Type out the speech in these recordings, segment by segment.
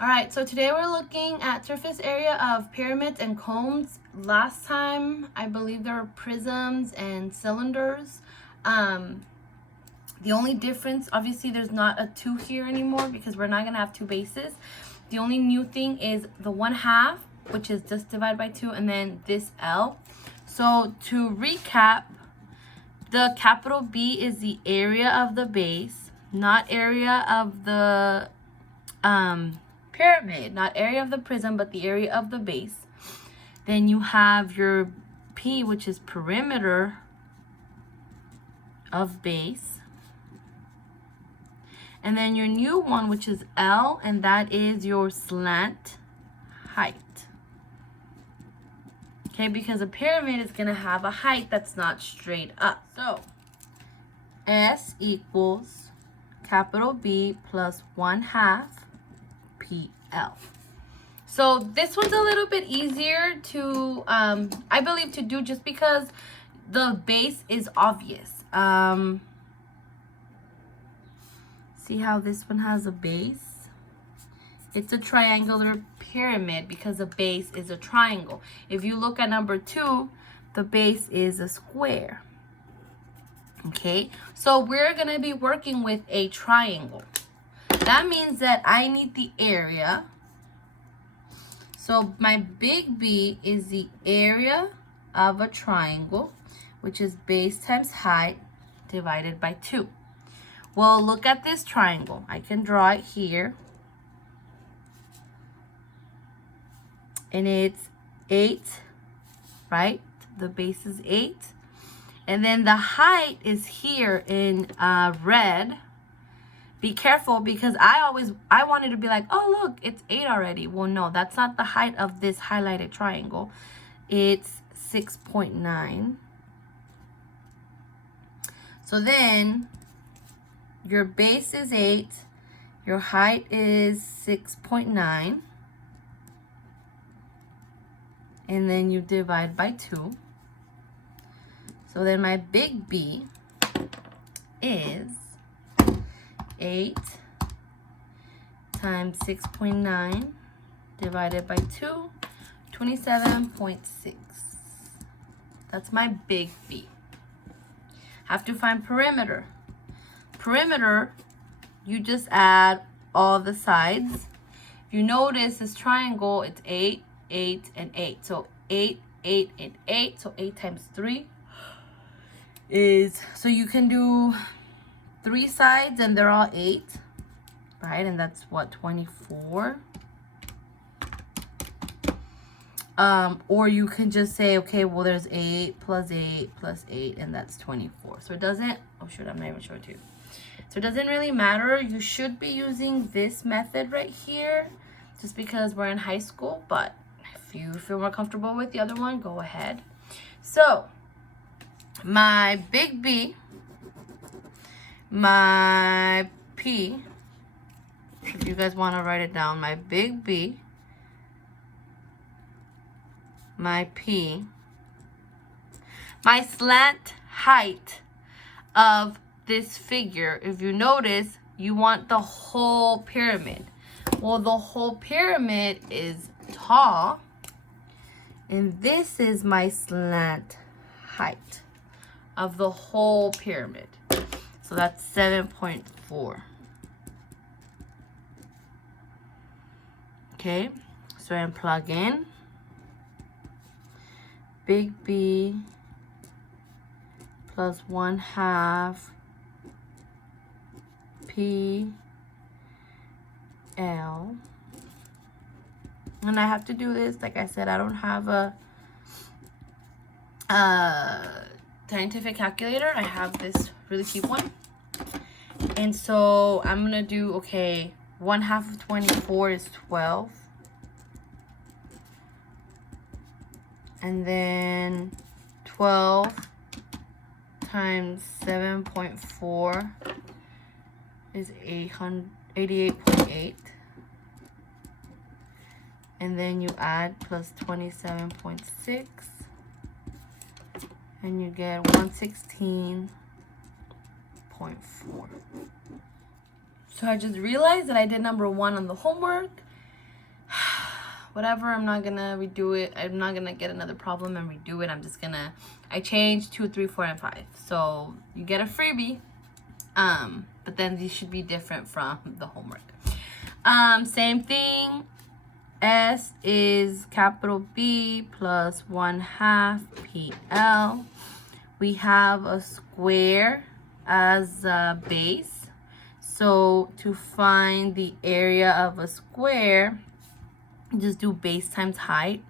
All right, so today we're looking at surface area of pyramids and cones. Last time, I believe there were prisms and cylinders. The only difference, obviously, there's not a 2 here anymore because we're not going to have two bases. The only new thing is the 1/2, which is just divided by 2, and then this L. So to recap, the capital B is the area of the base, not area of the pyramid, not area of the prism, but the area of the base. Then you have your P, which is perimeter of base. And then your new one, which is L, and that is your slant height. Okay, because a pyramid is going to have a height that's not straight up. So, S equals capital B plus 1/2 PL. So this one's a little bit easier to, I believe, to do just because the base is obvious. See how this one has a base? It's a triangular pyramid because the base is a triangle. If you look at number 2, the base is a square. Okay, so we're going to be working with a triangle. That means that I need the area. So my big B is the area of a triangle, which is base times height divided by 2. Well, look at this triangle. I can draw it here. And it's 8, right? The base is 8. And then the height is here in red. Be careful because I wanted to be like, oh, look, it's 8 already. Well, no, that's not the height of this highlighted triangle. It's 6.9. So then your base is 8. Your height is 6.9. And then you divide by 2. So then my big B is 8 times 6.9 divided by 2, 27.6. That's my big B. Have to find perimeter. Perimeter, you just add all the sides. If you notice this triangle, it's 8, 8, and 8. So 8, 8, and 8. So 8 times 3 is, so you can do 3 sides and they're all 8, right? And that's what, 24? Or you can just say, okay, well, there's 8 plus 8 plus 8, and that's 24. So it doesn't, oh shoot, I'm not even sure too. So it doesn't really matter. You should be using this method right here just because we're in high school, but if you feel more comfortable with the other one, go ahead. So my big B, my P, if you guys want to write it down, my big B, my P, my slant height of this figure. If you notice, you want the whole pyramid. Well, the whole pyramid is tall, and this is my slant height of the whole pyramid. So that's 7.4. Okay, so I plug in big B plus 1/2 PL. And I have to do this, like I said, I don't have a scientific calculator. I have this really cheap one. And so I'm going to do, okay, 1/2 of 24 is 12. And then 12 times 7.4 is 88.8. And then you add plus 27.6. And you get 116.4. So I just realized that I did number 1 on the homework. whatever. I'm not gonna redo it. I'm not gonna get another problem and redo it. I'm just gonna, I changed 2, 3, 4, and 5. So you get a freebie. But then these should be different from the homework. Same thing. S is capital B plus 1/2 PL. We have a square as a base. So to find the area of a square, just do base times height.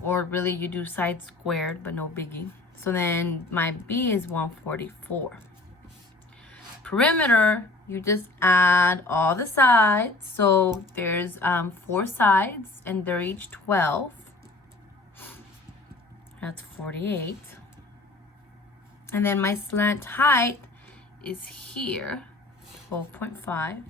Or really you do side squared, but no biggie. So then my B is 144. Perimeter, you just add all the sides. So there's 4 sides and they're each 12. That's 48. And then my slant height is here, 12.5.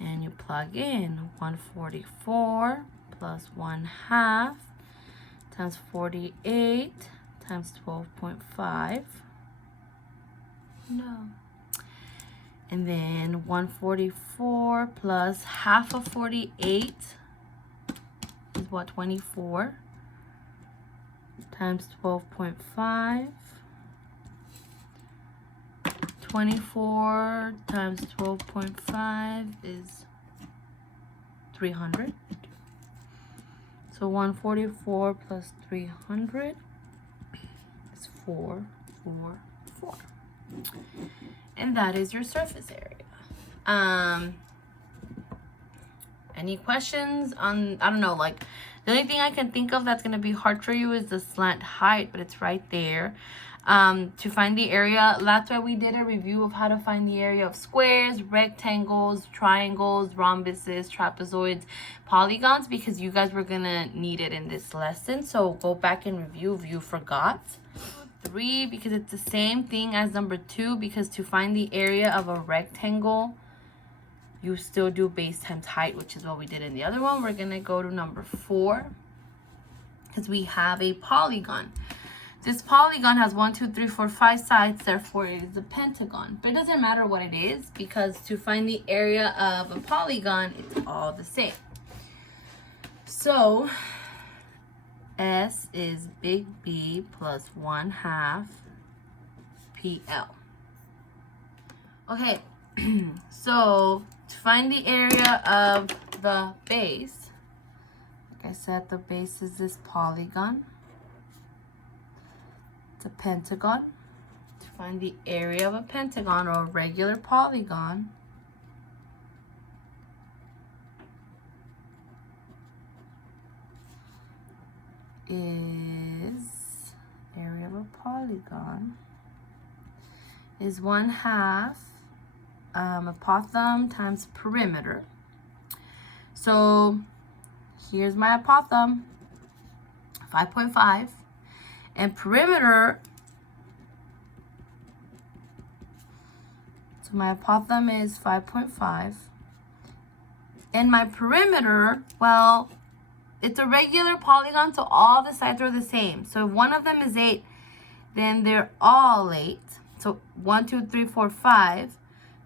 And you plug in 144 plus 1/2 times 48 times 12.5. No. And then 144 plus half of 48 is what, 24 times 12.5. 24 times 12.5 is 300. So 144 plus 300 is 444. And that is your surface area. Any questions on, I don't know, like the only thing I can think of that's going to be hard for you is the slant height, but it's right there. To find the area, that's why we did a review of how to find the area of squares, rectangles, triangles, rhombuses, trapezoids, polygons, because you guys were gonna need it in this lesson. So go back and review if you forgot. 3, because it's the same thing as number 2, because to find the area of a rectangle, you still do base times height, which is what we did in the other one. We're gonna go to number 4, because we have a polygon. This polygon has 1, 2, 3, 4, 5 sides, therefore it is a pentagon. But it doesn't matter what it is, because to find the area of a polygon, it's all the same. So S is big B plus 1/2 PL. Okay, so to find the area of the base, like I said, the base is this polygon. A pentagon. To find the area of a pentagon or a regular polygon, is area of a polygon is 1/2 apothem times perimeter. So here's my apothem, 5.5. And perimeter, so my apothem is 5.5. And my perimeter, well, it's a regular polygon, so all the sides are the same. So if one of them is 8, then they're all 8. So 1, 2, 3, 4, 5.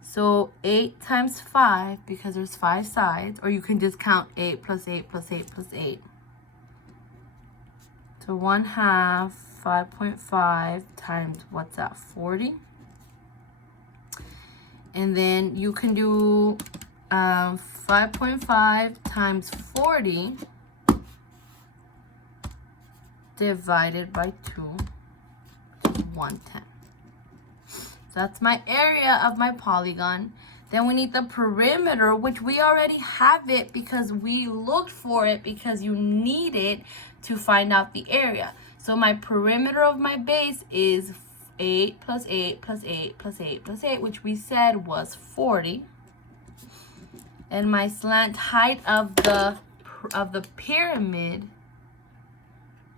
So 8 times 5, because there's 5 sides, or you can just count 8 plus 8 plus 8 plus 8. So 1/2 5.5 times, what's that, 40? And then you can do 5.5 times 40 divided by 2, which is 110. So that's my area of my polygon. Then we need the perimeter, which we already have it because we looked for it, because you need it to find out the area. So my perimeter of my base is 8 plus 8 plus 8 plus 8 plus 8, which we said was 40. And my slant height of the pyramid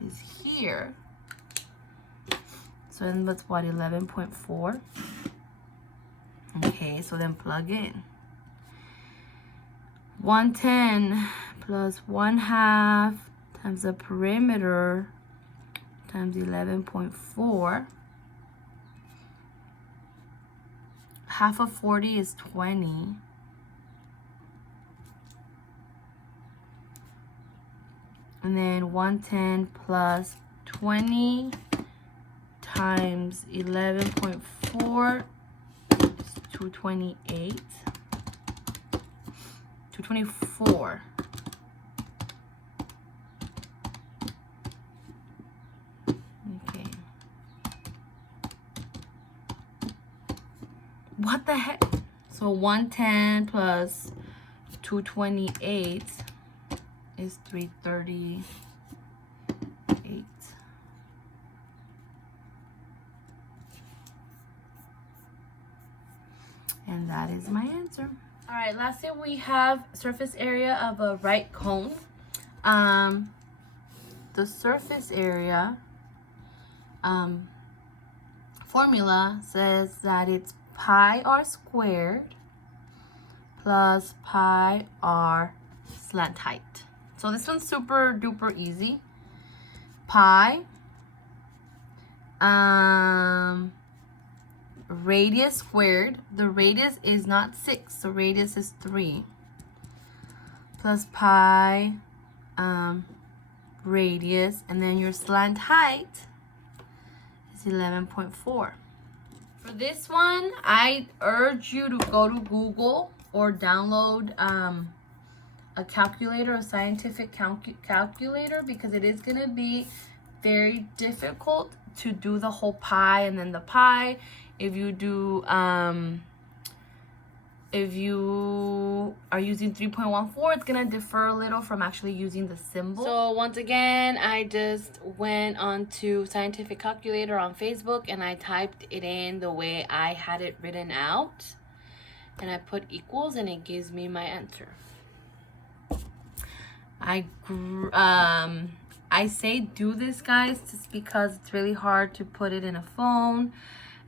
is here. So then that's what, 11.4. Okay, so then plug in. 110 plus 1/2 times the perimeter times 11.4. Half of 40 is 20. And then 110 plus 20 times 11.4 is 228. 224. Okay. What the heck? So 110 plus 228 is 338. And that is my answer. All right, lastly we have surface area of a right cone. The surface area formula says that it's pi r squared plus pi r slant height. So this one's super duper easy. Pi radius squared. The radius is not 6, the radius is 3. Plus pi radius, and then your slant height is 11.4. For this one, I urge you to go to Google or download a calculator, a scientific calculator, because it is going to be very difficult to do the whole pi and then the pi. If you do, if you are using 3.14, it's gonna differ a little from actually using the symbol. So once again, I just went onto Scientific Calculator on Facebook and I typed it in the way I had it written out. And I put equals and it gives me my answer. I say do this, guys, just because it's really hard to put it in a phone.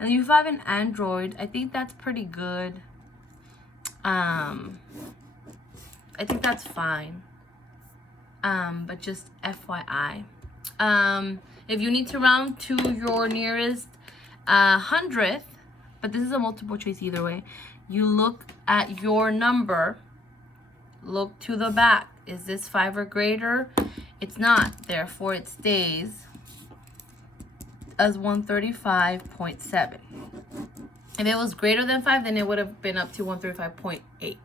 And if you have an Android, I think that's pretty good. I think that's fine. But just FYI. If you need to round to your nearest 100th, but this is a multiple choice either way, you look at your number, look to the back. Is this 5 or greater? It's not, therefore it stays as 135.7. If it was greater than 5, then it would have been up to 135.8.